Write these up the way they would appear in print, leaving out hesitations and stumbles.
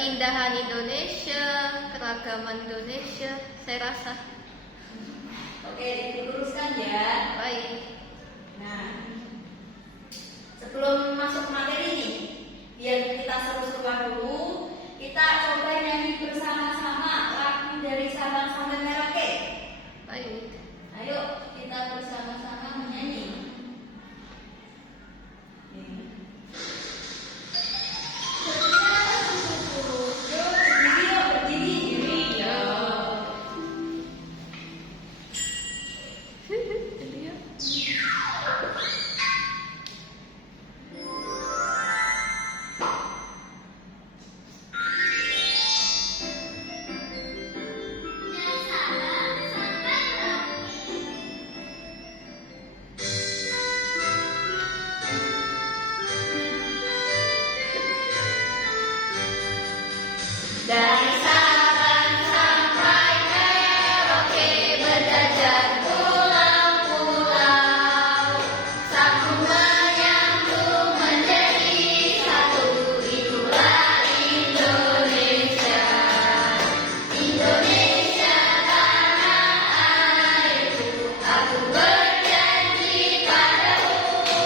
keindahan Indonesia, keragaman Indonesia, saya rasa. Oke, diluruskan ya. Baik. Nah, sebelum masuk ke materi nih, biar kita seru-seruan dulu, kita coba nyanyi bersama-sama lagu dari Sabang sampai Merauke. Baik. Ayo kita bersama-sama menyanyi. Dari Sabang sampai Merauke berjajar pulau-pulau, saling menyambung menjadi satu, itulah Indonesia. Indonesia tanah airku, aku berjanji padamu,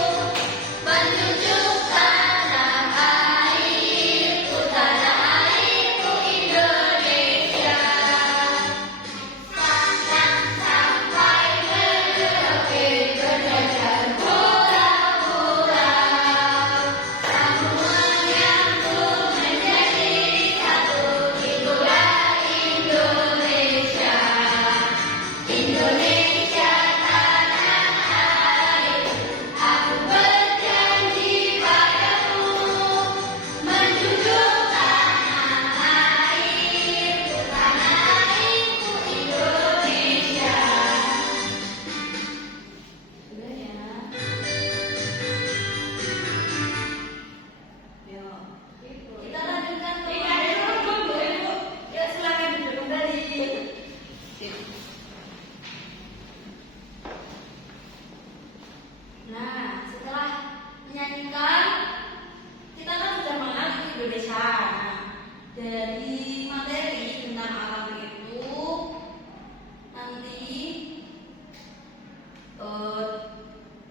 menjunjung tanah airku, tanah Indonesia. Sabang sampai Merauke berjajar pulau-pulau, saling menyambung menjadi satu, itulah Indonesia. Indonesia tanah airku, aku berjanji padamu, menjunjung tanah airku, Indonesia. Sudah ya. Yuk, kita lanjutkan ke ya, silakan duduk kembali. Nah, setelah menyanyikan, kita kan sudah mengenal Indonesia. Nah, dari materi tentang alam itu nanti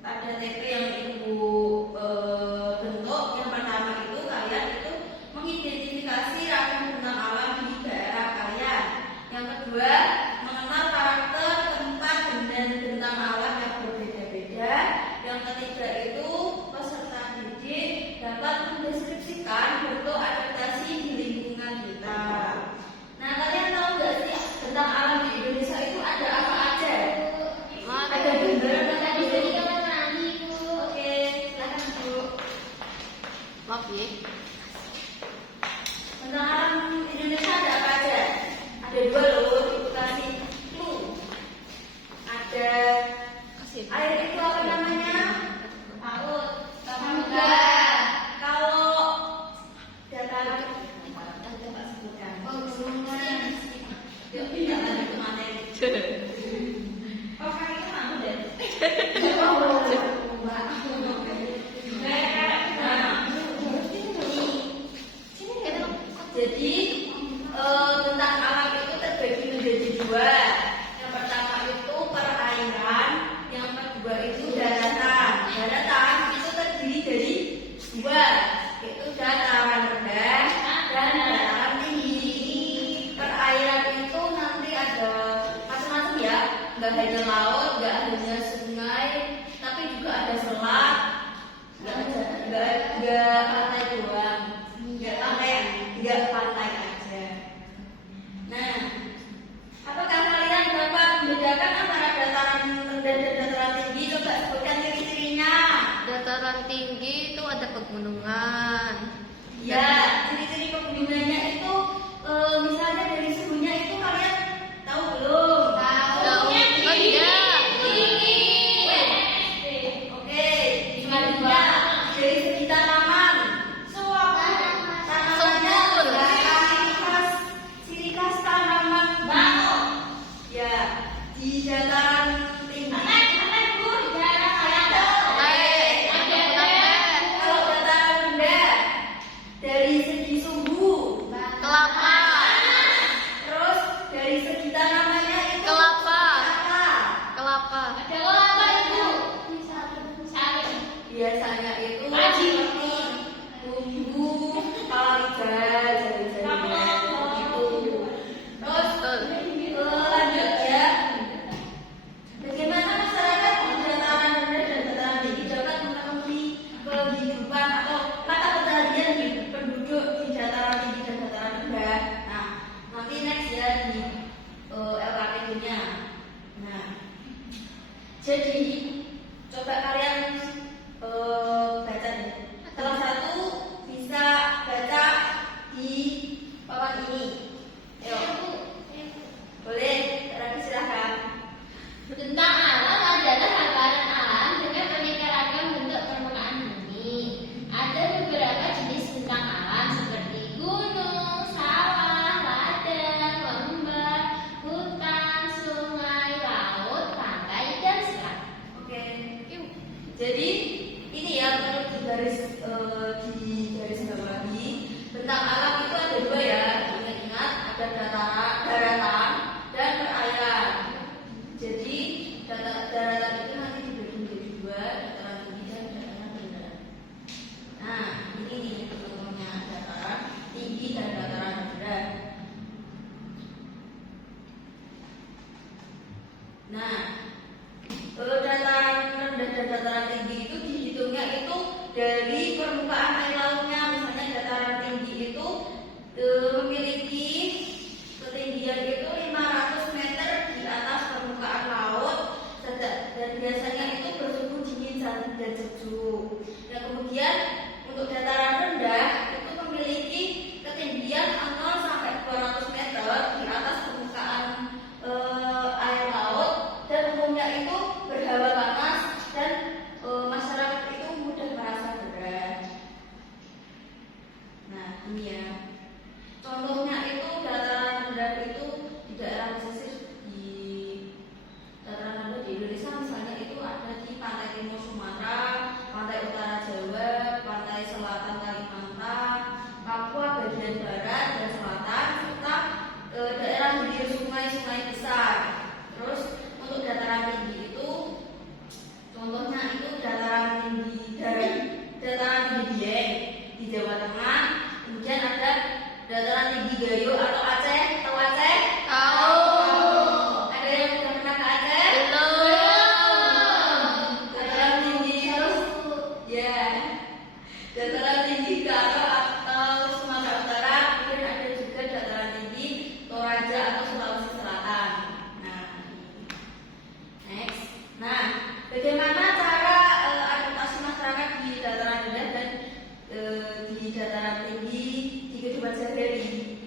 pada TP yang ibu bentuk, yang pertama itu kalian itu mengidentifikasi ragam bentang alam di daerah kalian. Yang kedua, mengenal karakter tempat dan bentang alam yang berbeda-beda. Yang ketiga itu peserta didik dapat mendeskripsikan bentuk adaptasi di lingkungan kita. Nah, kalian tahu nggak sih bentang alam di Indonesia itu ada apa aja? Ada beneran ada di sini kan nanti Bu. Oke, silakan Bu. Maaf ya. Bentang alam Indonesia ada apa aja? Ada dua loh, ibu kasih clue. Ada Kasih. air itu apa namanya? Laut. Samudra. Kalau dataran coba sebutkan. Pegunungan. Yuk kita lanjut ke materi. Oh, kan itu aku deh. Jadi tentang alam itu terbagi menjadi dua. Yang pertama itu perairan, yang kedua itu daratan. Daratan itu terdiri dari Nah, ini ya. Contohnya itu dataran rendah itu di daerah pesisir di dataran rendah di Indonesia misalnya itu ada di pantai timur Sumatera, pantai utara Jawa, pantai selatan Kalimantan, Papua bagian barat dan selatan, serta daerah hilir sungai-sungai besar. Terus untuk dataran tinggi itu contohnya itu dataran tinggi Dieng di Jawa Tengah, kemudian ada dataran tinggi Gayo atau Aceh. Tahu Aceh? Tahu. Ada yang sudah pernah ke Aceh? Belum. Dataran tinggi terus ya dataran tinggi Karo atau Sumatera Utara, kemudian ada juga dataran tinggi Toraja atau Sulawesi Selatan. Nah, next. Nah, bagaimana cara adaptasi masyarakat di dataran rendah dan di dataran tinggi di kehidupan sehari-hari?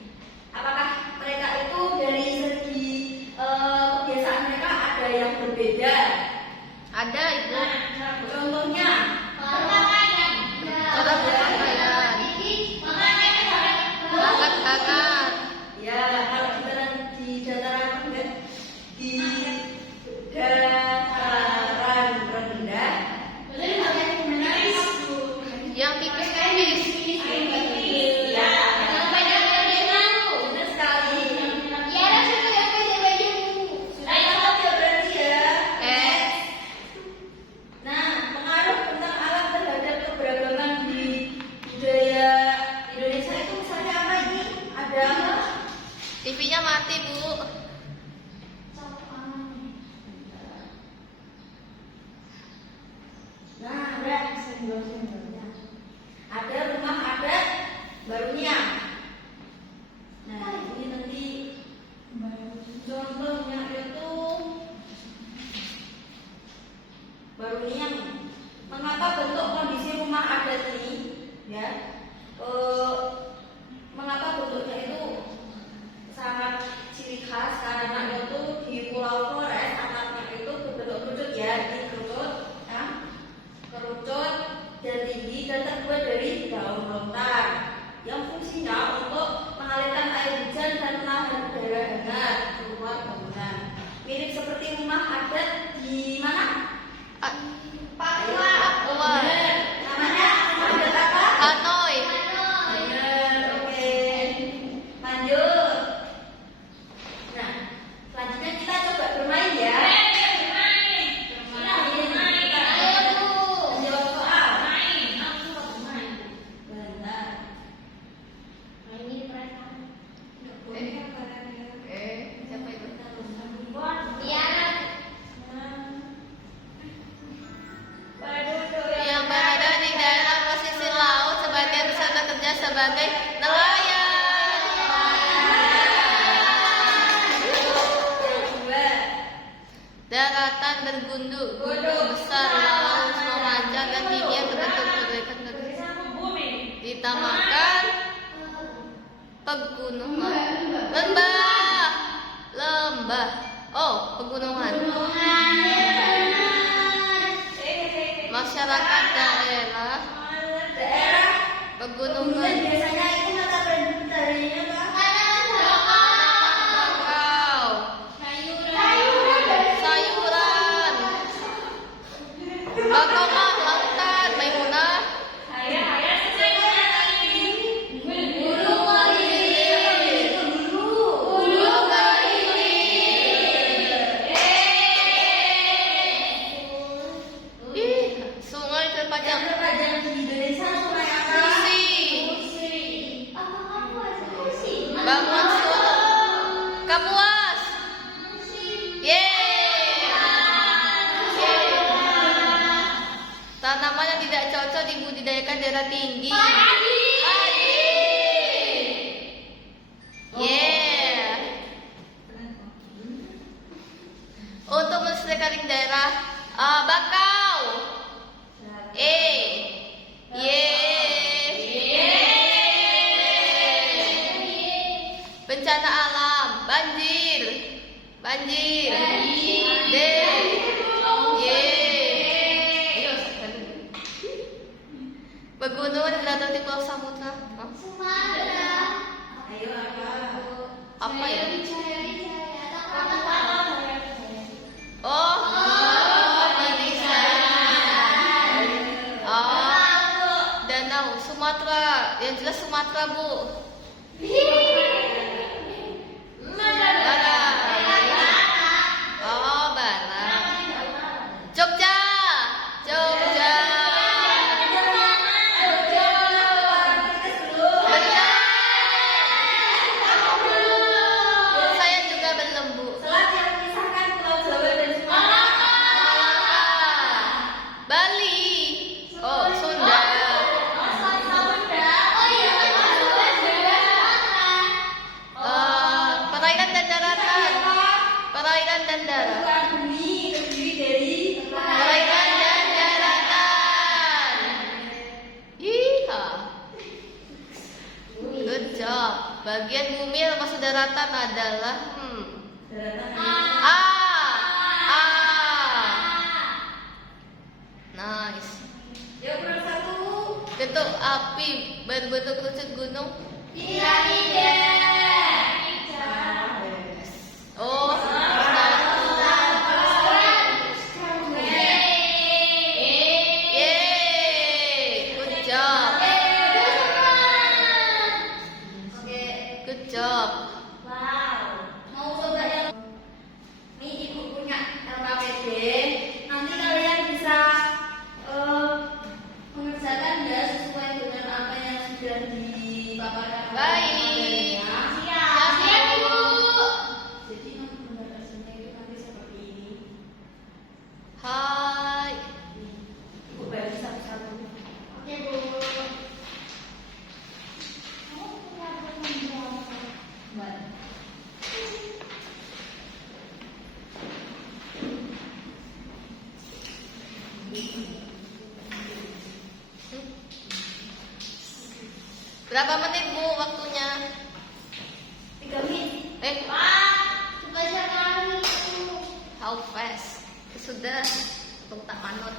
Apakah mereka itu dari segi kebiasaan mereka ada yang berbeda? Ada Ibu. Contohnya Cara berpakaian. Hangat-hangat. ya, kalau di dataran rendah Yang tipis-tipis. ya, benar sekali. Sudah tahu ya berarti ya. Nah, pengaruh tentang alam terhadap keberagaman di budaya Indonesia itu misalnya apa ini? Ada apa? TV-nya mati Bu. Nah, simbolnya. Ada rumah adat Barunia. Nah, ini nanti contohnya itu Barunia. Mengapa bentuk kondisi rumah adat ini, ya? Mengapa bentuknya itu sangat ciri khas karena itu di Pulau Flores atapnya itu berbentuk kerucut ya, ini kerucut, ya, kerucut dan tinggi dan terbuat dari daun lontar yang fungsinya untuk mengalirkan air hujan dan menahan udara hangat keluar bangunan. Mirip seperti rumah adat di mana? Papua. Benar. Namanya rumah adat apa? Hanoi. Benar, oke. Lanjut. Nah, selanjutnya kita coba bermain ya. Menjawab soal. Bentar. Siapa itu? Yang berada di daerah pesisir laut, sebagian besar bekerja sebagai nelayan. Dua. Daratan bergunduk, gunung besar, laut memanjang dan tinggi yang terbentuk bagaikan ditamakan pegunungan. Lembah. Oh, pegunungan. Masyarakat daerah pegunungan. Kemudian biasanya itu mata pencahariannya apa? Bakau. Sayuran. Bakau mah lautan, Maimunah. Ih, sungai terpanjang. Yang terpanjang di Indonesia sungai apa? Musi. Bangun Solo. Kapuas. Yeay. Tanaman yang tidak cocok dibudidayakan daerah tinggi. Padi. Yeah. Untuk melestarikan daerah bakau. Bencana alam, banjir. Pegunungan yang berada di Pulau Samosir. Samudra? Hah? Sumatera. Ayo apa? Apa ya? Apa? Oh, Barisan. Oh, danau Sumatera. Yang jelas Sumatera, Bu. Barat. Oh, barat. Jogja. Jogja. Benar. Saya juga belum, Bu. Selat yang memisahkan Pulau Jawa dan Sumatera. Bali. Oh, Sunda. Perairan dan daratan. Perairan dan darat. Permukaan bumi terdiri dari Perairan dan daratan. Iya. Good job. Bagian bumi termasuk daratan adalah daratan. A. A. Nice. Yuk, kurang satu. Bentuk api berbentuk kerucut gunung. Piramida. Oh, yeay. Good job. Oke. Good job. Wow. Mau coba yang ini ibu punya LKPD. Nanti kalian bisa mengerjakan ya sesuai dengan apa yang sudah dipaparkan. Baik. Siap, Ibu. Jadi gambar-gambarnya itu nanti seperti ini. Hai. Ibu bagi satu-satu. Oke, Bu. Buat. Berapa menit, Bu, waktunya? 3 menit. Cepat sekali, Bu. How fast? Sudah. Untuk tak manut.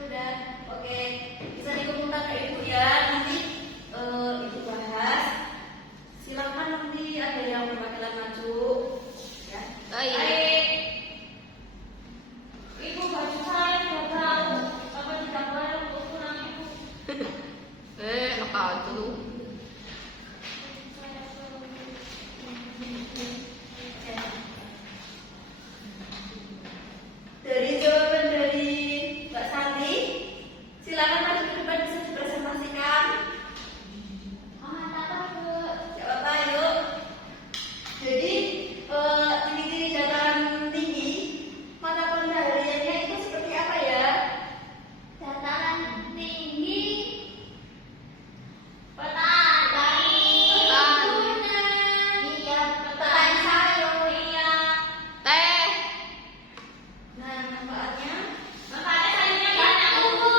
Sudah. Oke. Bisa dikomentar ke Ibu ya. Nanti Ibu bahas. Silakan nanti ada yang perwakilan maju. Ya. Baik. Ibu baju saya sudah tahu. Apa tidak boleh untuk pulang, Ibu? Apa itu? Dari jawaban dari Mbak Santi, silakan maju ke depan bisa dipresentasikan. Jawab apa, yuk. Jadi ciri-ciri dataran tinggi, mata pencahariannya itu seperti apa ya? Dataran tinggi. Petani. Iya, petani sayur. Iya. Teh. Nah, manfaatnya Makanya sayurnya banyak, Bu.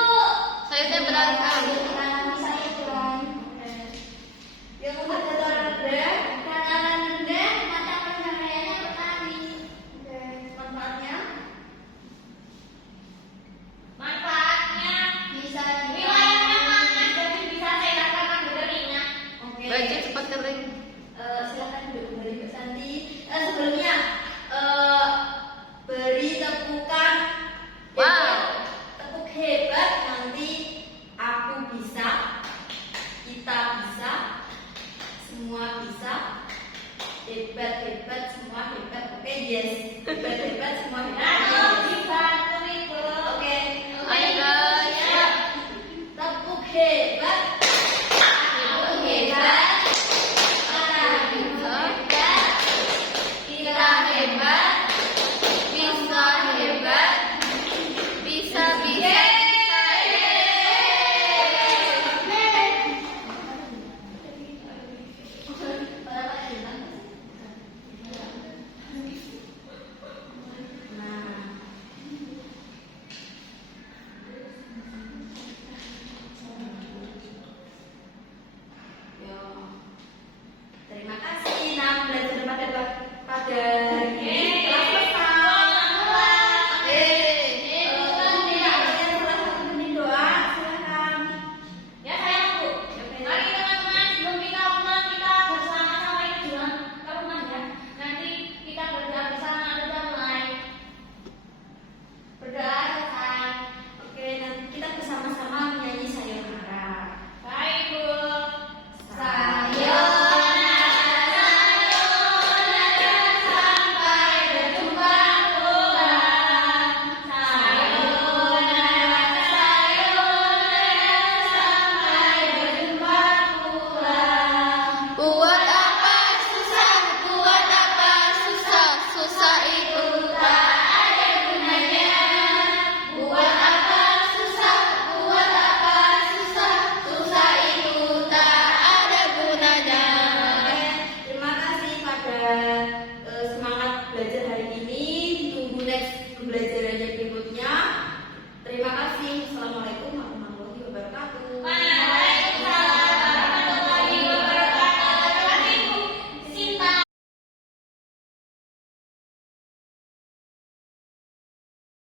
Sayurnya beragam. yang membuat dataran rendah, Dataran rendah, mata pencahariannya petani. manfaatnya Manfaatnya bisa wilayahnya panas, jadi bisa sehat karena berkeringat. Oke. Baju cepat kering. Silakan duduk kembali Mbak Santi. Sebelumnya beri tepukan Wow. hebat. Tepuk hebat nanti aku bisa, kita bisa, semua bisa, hebat hebat semua hebat. Oke, yes, hebat hebat semua hebat.